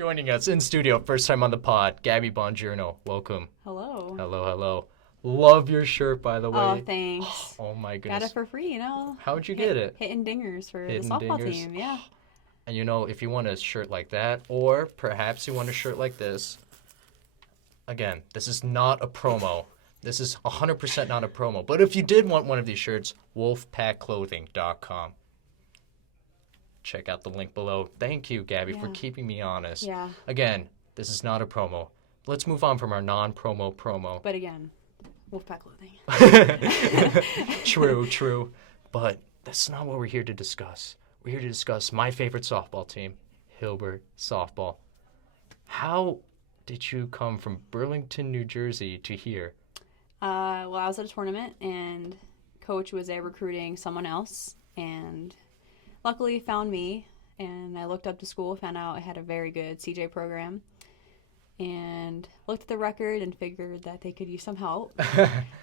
Joining us in studio, first time on the pod, Gabbie Bongiorno. Welcome. Hello. Hello, hello. Love your shirt, by the Oh, way. thanks. Oh my Got goodness. it for free, How'd you get it? Hitting dingers for the Hidden softball dingers. team, yeah. And if you want a shirt like that, or perhaps you want a shirt like this, again, this is not a promo. This is 100% not a promo. But if you did want one of these shirts, wolfpackclothing.com. Check out the link below. Thank you, Gabbie, for Yeah. keeping me honest. Yeah. Again, this is not a promo. Let's move on from our non-promo promo. But again, Wolfpack clothing. True. But that's not what we're here to discuss. We're here to discuss my favorite softball team, Hilbert Softball. How did you come from Burlington, New Jersey to here? Well, I was at a tournament, and coach was there recruiting someone else, and luckily found me, and I looked up the school, found out I had a very good CJ program, and looked at the record and figured that they could use some help.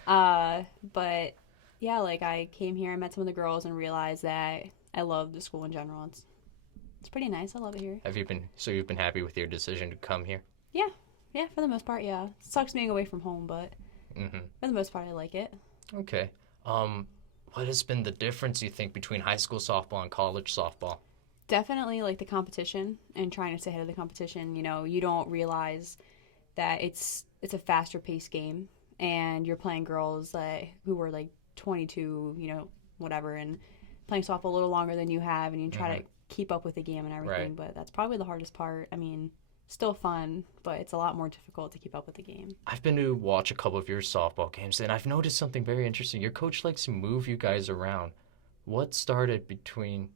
But yeah, I came here, I met some of the girls, and realized that I love the school in general. It's pretty nice. I love it here. You've been happy with your decision to come here? Yeah, for the most part, yeah. Sucks being away from home, but Mm-hmm. for the most part, I like it. Okay. What has been the difference, you think, between high school softball and college softball? Definitely the competition and trying to stay ahead of the competition. You don't realize that it's a faster paced game, and you're playing girls who were 22, whatever, and playing softball a little longer than you have, and you try to keep up with the game and everything. Right. But that's probably the hardest part. I mean, still fun, but it's a lot more difficult to keep up with the game. I've been to watch a couple of your softball games, and I've noticed something very interesting. Your coach likes to move you guys around. What started between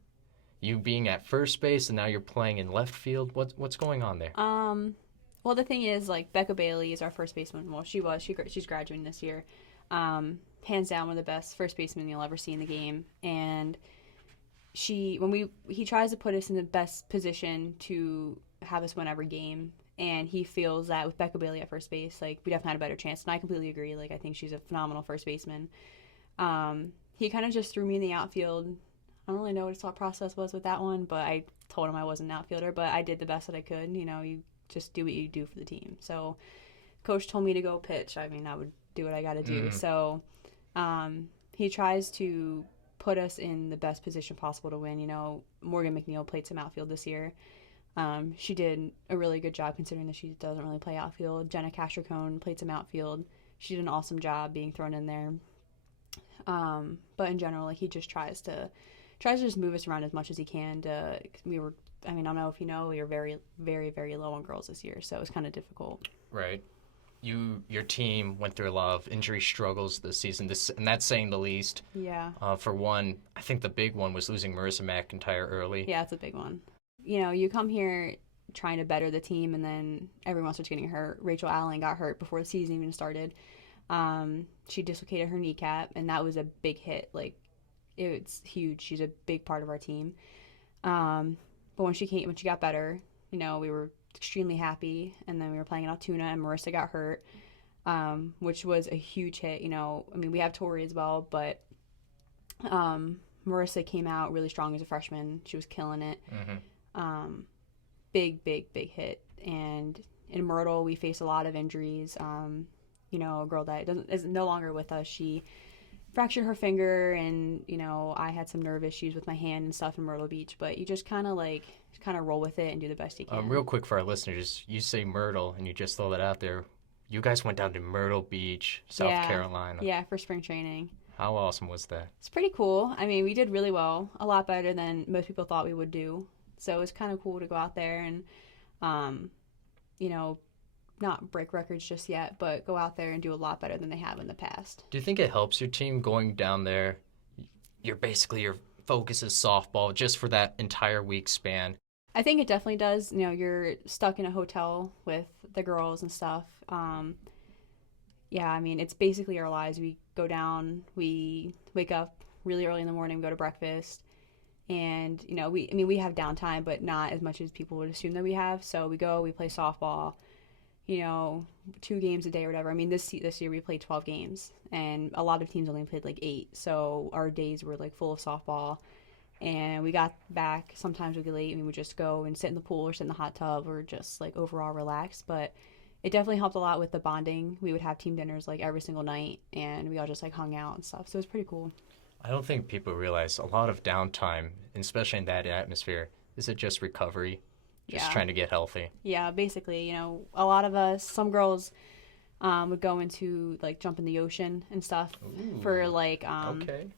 you being at first base and now you're playing in left field? What's going on there? Well, the thing is, Becca Bailey is our first baseman. Well, she's graduating this year. Hands down, one of the best first basemen you'll ever see in the game. And he tries to put us in the best position to have us win every game. And he feels that with Becca Bailey at first base, we definitely had a better chance. And I completely agree. I think she's a phenomenal first baseman. He kind of just threw me in the outfield. I don't really know what his thought process was with that one, but I told him I wasn't an outfielder, but I did the best that I could. You just do what you do for the team. So coach told me to go pitch. I mean, I would do what I got to do. So he tries to put us in the best position possible to win. Morgan McNeil played some outfield this year. She did a really good job considering that she doesn't really play outfield. Jenna Castricone played some outfield. She did an awesome job being thrown in there. But in general, he just tries to just move us around as much as he can. I don't know if you know, we were very, very, very low on girls this year, so it was kind of difficult. Right. Your team went through a lot of injury struggles this season, and that's saying the least. Yeah. For one, I think the big one was losing Marissa McIntyre early. Yeah, it's a big one. You come here trying to better the team, and then everyone starts getting hurt. Rachel Allen got hurt before the season even started. She dislocated her kneecap, and that was a big hit. It's huge. She's a big part of our team. But when she got better, we were extremely happy. And then we were playing in Altoona, and Marissa got hurt, which was a huge hit. We have Tori as well, but Marissa came out really strong as a freshman. She was killing it. Big hit. And in Myrtle, we faced a lot of injuries. A girl that is no longer with us, she fractured her finger, and I had some nerve issues with my hand and stuff in Myrtle Beach, but you just kind of roll with it and do the best you can. Real quick for our listeners, you say Myrtle and you just throw that out there. You guys went down to Myrtle Beach, South Carolina. Yeah, for spring training. How awesome was that? It's pretty cool. We did really well, a lot better than most people thought we would do. So it was kind of cool to go out there and not break records just yet, but go out there and do a lot better than they have in the past. Do you think it helps your team going down there? Your focus is softball just for that entire week span. I think it definitely does. You're stuck in a hotel with the girls and stuff. It's basically our lives. We go down, we wake up really early in the morning, go to breakfast, and we have downtime, but not as much as people would assume that we have. So we play softball, 2 games a day or whatever. This year we played 12 games, and a lot of teams only played 8. So our days were full of softball, And we got back, sometimes we'd be late, and we would just go and sit in the pool or sit in the hot tub or just like overall relax. But it definitely helped a lot with the bonding. We would have team dinners like every single night, and we all just like hung out and stuff. So it was pretty cool. I don't think people realize a lot of downtime, especially in that atmosphere, is it just recovery, just Yeah. trying to get healthy. Yeah, basically, a lot of us, some girls would go into like jump in the ocean and stuff for Okay.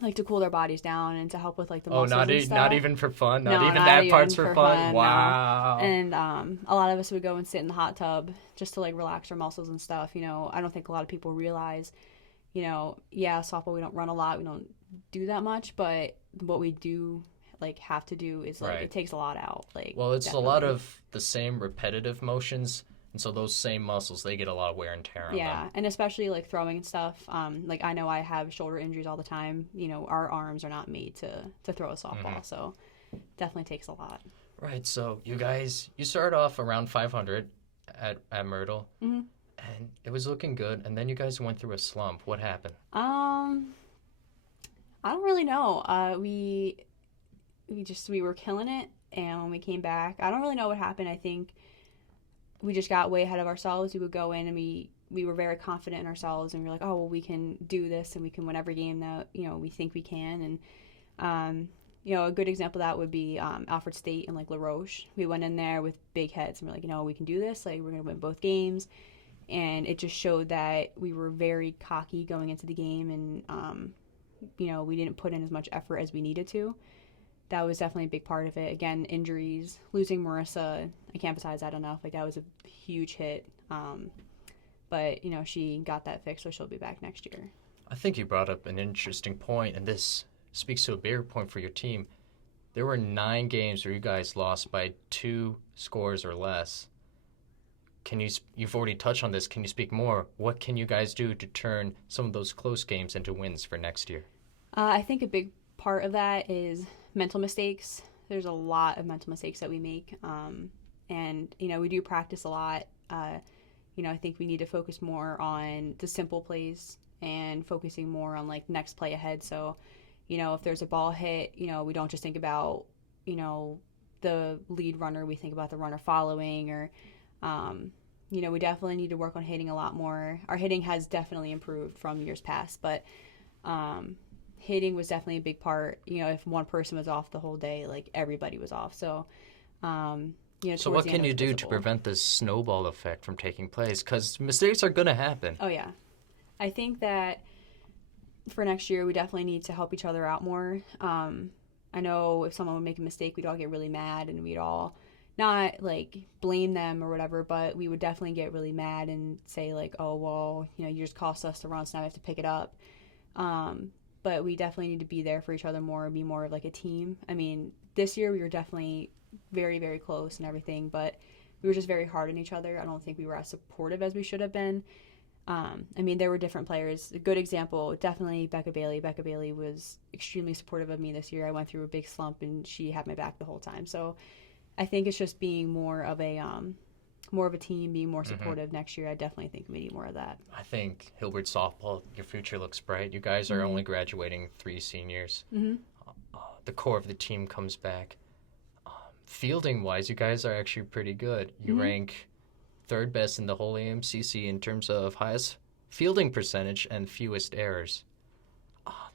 like to cool their bodies down and to help with like the Oh, muscles and stuff. not even for fun? Not No, even not that even part's for for fun? fun, no. Wow. And a lot of us would go and sit in the hot tub just to like relax our muscles and stuff. I don't think a lot of people realize, yeah, softball, we don't run a lot, we don't do that much, but what we do like have to do is like Right. it takes a lot out. Like, Well, it's definitely. a lot of the same repetitive motions, and so those same muscles, they get a lot of wear and tear on Yeah, them. and especially like throwing and stuff. Like I know I have shoulder injuries all the time. Our arms are not made to throw a softball, so definitely takes a lot. Right, so you guys, you started off around 500 at Myrtle, Mhm. and it was looking good, and then you guys went through a slump. What happened? I don't really know. We were killing it, and when we came back, I don't really know what happened. I think we just got way ahead of ourselves. We would go in and we were very confident in ourselves, and we were like, oh well, we can do this, and we can win every game that we think we can. And a good example of that would be Alfred State and like La Roche. We went in there with big heads, and we're like, we can do this. Like we're gonna win both games, and it just showed that we were very cocky going into the game, and we didn't put in as much effort as we needed to. That was definitely a big part of it. Again, injuries, losing Marissa, I can't emphasize that enough. Like that was a huge hit. But she got that fixed, so she'll be back next year. I think you brought up an interesting point, and this speaks to a bigger point for your team. There were 9 games where you guys lost by 2 scores or less. You've already touched on this. Can you speak more? What can you guys do to turn some of those close games into wins for next year? I think a big part of that is mental mistakes. There's a lot of mental mistakes that we make. And we do practice a lot. I think we need to focus more on the simple plays and focusing more on like next play ahead. So, if there's a ball hit, we don't just think about, the lead runner. We think about the runner following, or, we definitely need to work on hitting a lot more. Our hitting has definitely improved from years past, but hitting was definitely a big part. If one person was off the whole day, like everybody was off. So, So what can you do to prevent this snowball effect from taking place? Because mistakes are going to happen. Oh, yeah. I think that for next year, we definitely need to help each other out more. I know if someone would make a mistake, we'd all get really mad, and we'd all not like blame them or whatever, but we would definitely get really mad and say like, oh, well, you just cost us the run, so now we have to pick it up. But we definitely need to be there for each other more, be more of like a team. I mean, this year we were definitely very, very close and everything, but we were just very hard on each other. I don't think we were as supportive as we should have been. There were different players. A good example, definitely Becca Bailey. Becca Bailey was extremely supportive of me this year. I went through a big slump, and she had my back the whole time. So I think it's just being more of a team, being more supportive next year. I definitely think we need more of that. I think Hilbert softball, your future looks bright. You guys are only graduating 3 seniors. The core of the team comes back. Fielding-wise, you guys are actually pretty good. You rank 3rd best in the whole AMCC in terms of highest fielding percentage and fewest errors.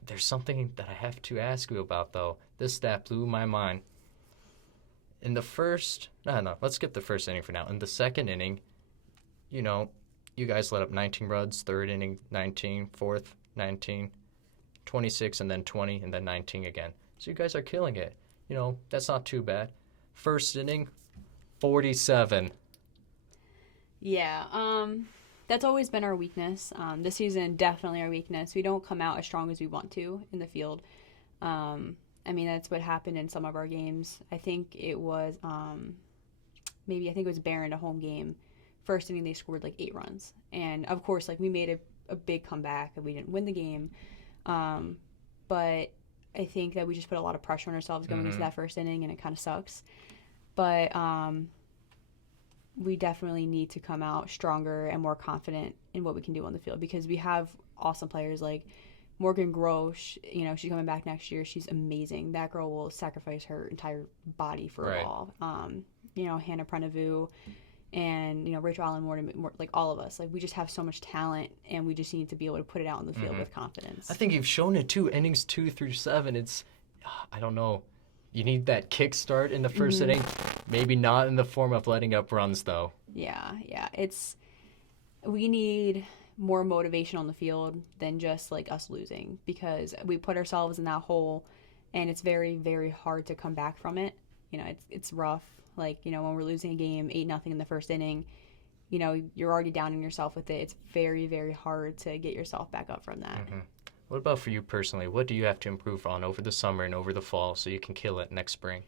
There's something that I have to ask you about, though. This stat blew my mind. In the first... No, let's skip the first inning for now. In the second inning, you guys let up 19 runs. 3rd inning, 19. 4th, 19. 26, and then 20, and then 19 again. So you guys are killing it. That's not too bad. First inning, 47. Yeah, that's always been our weakness. This season, definitely our weakness. We don't come out as strong as we want to in the field. That's what happened in some of our games. I think it was Barron, a home game. First inning, they scored like 8 runs. And of course, like we made a big comeback and we didn't win the game. But I think that we just put a lot of pressure on ourselves going into that first inning, and it kind of sucks. But we definitely need to come out stronger and more confident in what we can do on the field, because we have awesome players. Like Morgan Grosh, she's coming back next year. She's amazing. That girl will sacrifice her entire body for a Right. ball. Hannah Prenevu and, Rachel Allen Morton, like all of us. Like, we just have so much talent, and we just need to be able to put it out in the field with confidence. I think you've shown it too. Innings 2 through 7, it's, I don't know. You need that kickstart in the first inning. Maybe not in the form of letting up runs, though. Yeah. We need more motivation on the field than just like us losing, because we put ourselves in that hole, and it's very, very hard to come back from it. It's rough. Like, when we're losing a game 8-0 in the first inning, you're already down on yourself with it. It's very, very hard to get yourself back up from that. What about for you personally? What do you have to improve on over the summer and over the fall so you can kill it next spring?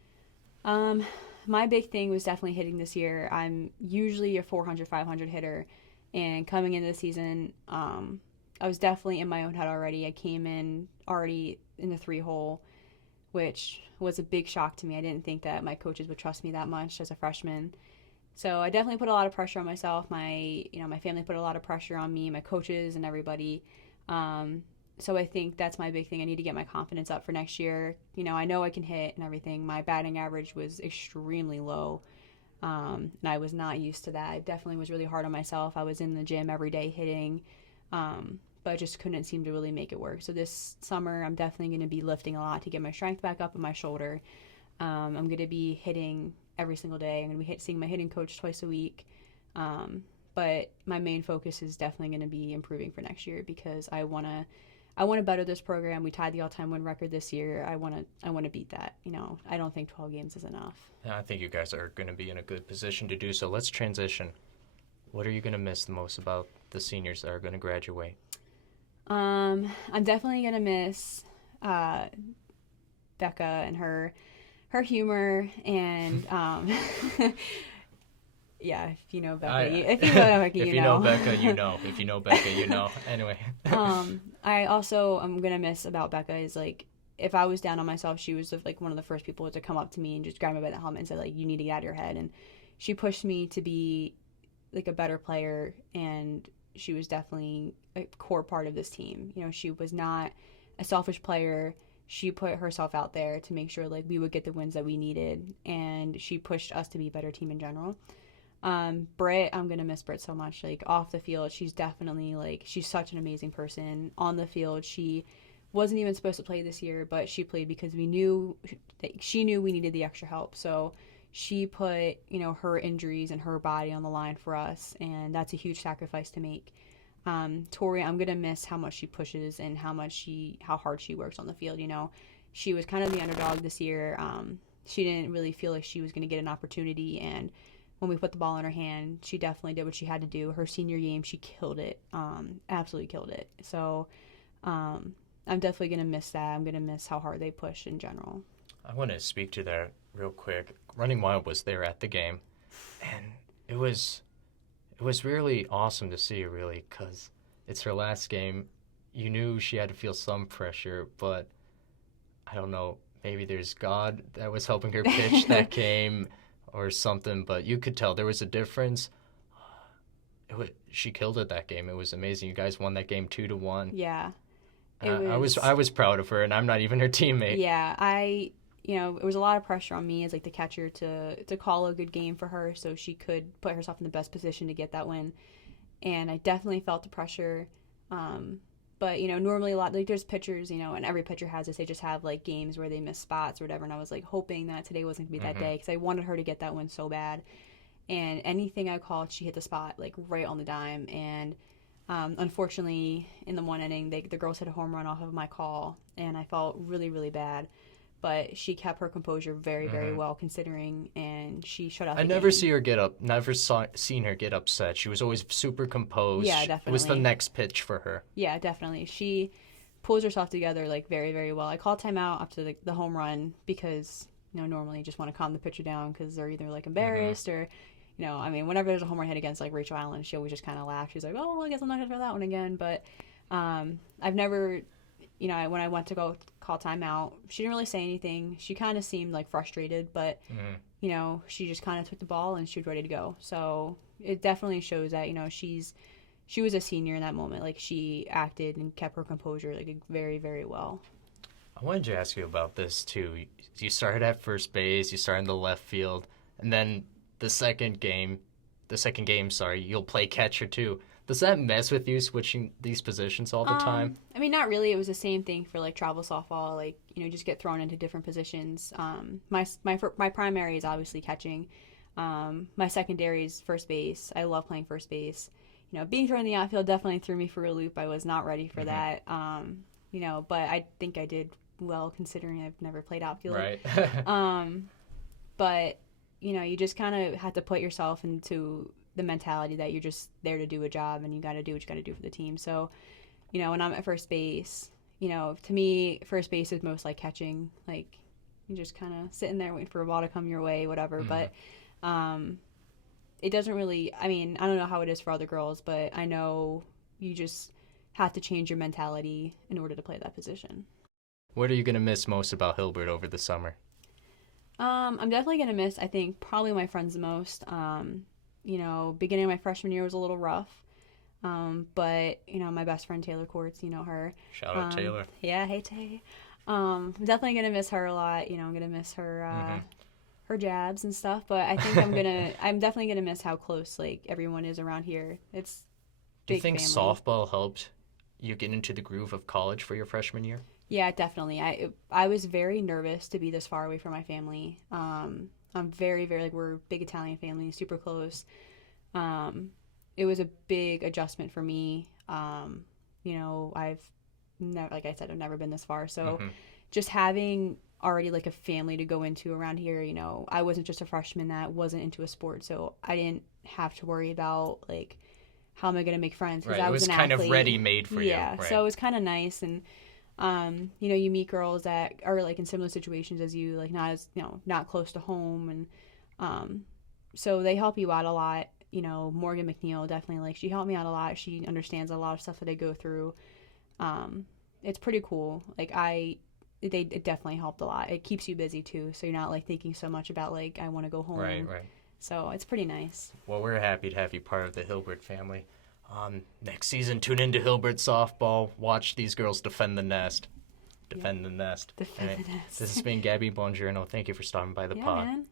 My big thing was definitely hitting this year. I'm usually a 400, 500 hitter, and coming into the season, I was definitely in my own head already. I came in already in the 3-hole, which was a big shock to me. I didn't think that my coaches would trust me that much as a freshman. So I definitely put a lot of pressure on myself. My family put a lot of pressure on me, my coaches, and everybody. So I think that's my big thing. I need to get my confidence up for next year. I know I can hit and everything. My batting average was extremely low, and I was not used to that. I definitely was really hard on myself. I was in the gym every day hitting, but I just couldn't seem to really make it work. So this summer, I'm definitely going to be lifting a lot to get my strength back up in my shoulder. I'm going to be hitting every single day. I'm going to be seeing my hitting coach twice a week. But my main focus is definitely going to be improving for next year, because I want to better this program. We tied the all-time win record this year. I want to beat that. I don't think 12 games is enough. Yeah, I think you guys are going to be in a good position to do so. Let's transition. What are you going to miss the most about the seniors that are going to graduate? I'm definitely going to miss Becca and her humor, and yeah, if you know Becca, if you know Becca, if you know Becca, you know. If you know Becca, you know. Anyway. I also I'm gonna miss about Becca is, like, if I was down on myself, she was like one of the first people to come up to me and just grab me by the helmet and say, like, you need to get out of your head. And she pushed me to be like a better player, and she was definitely a core part of this team. She was not a selfish player. She put herself out there to make sure, like, we would get the wins that we needed, and she pushed us to be a better team in general. Britt, I'm going to miss Britt so much. Like, off the field, she's definitely, like, she's such an amazing person. On the field, she wasn't even supposed to play this year, but she played because she knew we needed the extra help. So she put, her injuries and her body on the line for us, and that's a huge sacrifice to make. Tori, I'm going to miss how much she pushes and how hard she works on the field. She was kind of the underdog this year. She didn't really feel like she was going to get an opportunity, and when we put the ball in her hand, she definitely did what she had to do. Her senior game, she killed it, absolutely killed it. So I'm definitely going to miss that. I'm going to miss how hard they push in general. I want to speak to that real quick. Running Wild was there at the game, and it was really awesome to see, really, because it's her last game. You knew she had to feel some pressure, but I don't know, maybe there's God that was helping her pitch that game or something, but you could tell there was a difference. She killed it that game. It was amazing. You guys won that game 2-1. Yeah. I was proud of her, and I'm not even her teammate. Yeah, it was a lot of pressure on me as, like, the catcher to call a good game for her so she could put herself in the best position to get that win. And I definitely felt the pressure. But, normally a lot, like, there's pitchers, and every pitcher has this, they just have, like, games where they miss spots or whatever. And I was, like, hoping that today wasn't going to be that day, because I wanted her to get that win so bad. And anything I called, she hit the spot, like, right on the dime. And unfortunately, in the one inning, the girls hit a home run off of my call, and I felt really, really bad. But she kept her composure very, very well, considering, and she shut out the game. Never seen her get upset. She was always super composed. Yeah, definitely. It was the next pitch for her. Yeah, definitely. She pulls herself together, like, very, very well. I called timeout after the home run because, normally you just want to calm the pitcher down because they're either, like, embarrassed or, whenever there's a home run hit against, like, Rachel Allen, she always just kind of laughs. She's like, oh, well, I guess I'm not going to throw that one again. But I've never... when I went to go call timeout, she didn't really say anything. She kind of seemed, like, frustrated, but, she just kind of took the ball and she was ready to go. So it definitely shows that, she was a senior in that moment. Like, she acted and kept her composure, like, very, very well. I wanted to ask you about this too. You started at first base, you started in the left field, and then the second game, you'll play catcher too. Does that mess with you switching these positions all the time? I mean, not really. It was the same thing for like travel softball. Like, just get thrown into different positions. My primary is obviously catching. My secondary is first base. I love playing first base. Being thrown in the outfield definitely threw me for a loop. I was not ready for that. But I think I did well considering I've never played outfield. Right. But you just kind of have to put yourself into the mentality that you're just there to do a job and you got to do what you got to do for the team. So, when I'm at first base, to me, first base is most like catching. Like, you just kind of sitting there waiting for a ball to come your way, whatever. But it doesn't really, I mean, I don't know how it is for other girls, but I know you just have to change your mentality in order to play that position. What are you going to miss most about Hilbert over the summer? I'm definitely going to miss, I think, probably my friends the most. Beginning of my freshman year was a little rough. But, my best friend Taylor Courts, her. Shout out Taylor. Yeah, hey Tay. I'm definitely going to miss her a lot. I'm going to miss her her jabs and stuff. But I think I'm definitely going to miss how close, like, everyone is around here. It's big. Do you think family. softball helped you get into the groove of college for your freshman year? Yeah, definitely. I was very nervous to be this far away from my family. I'm very, very, like, we're a big Italian family, super close. It was a big adjustment for me. I've never, like I said, I've never been this far. So just having already like a family to go into around here, I wasn't just a freshman that wasn't into a sport. So I didn't have to worry about like, how am I going to make friends? Right. I It was was an kind athlete. of ready-made for you. Yeah. Right. So it was kind of nice. And, you meet girls that are like in similar situations as you, like not close to home. And, so they help you out a lot. Morgan McNeil definitely, like, she helped me out a lot. She understands a lot of stuff that I go through. It's pretty cool. Like, it definitely helped a lot. It keeps you busy too. So you're not like thinking so much about like, I want to go home. Right. So it's pretty nice. Well, we're happy to have you part of the Hilbert family. Next season, tune into Hilbert softball. Watch these girls defend the nest. Defend the nest. Defend the nest. This has been Gabbie Bongiorno. Thank you for stopping by the Yeah, pod. man.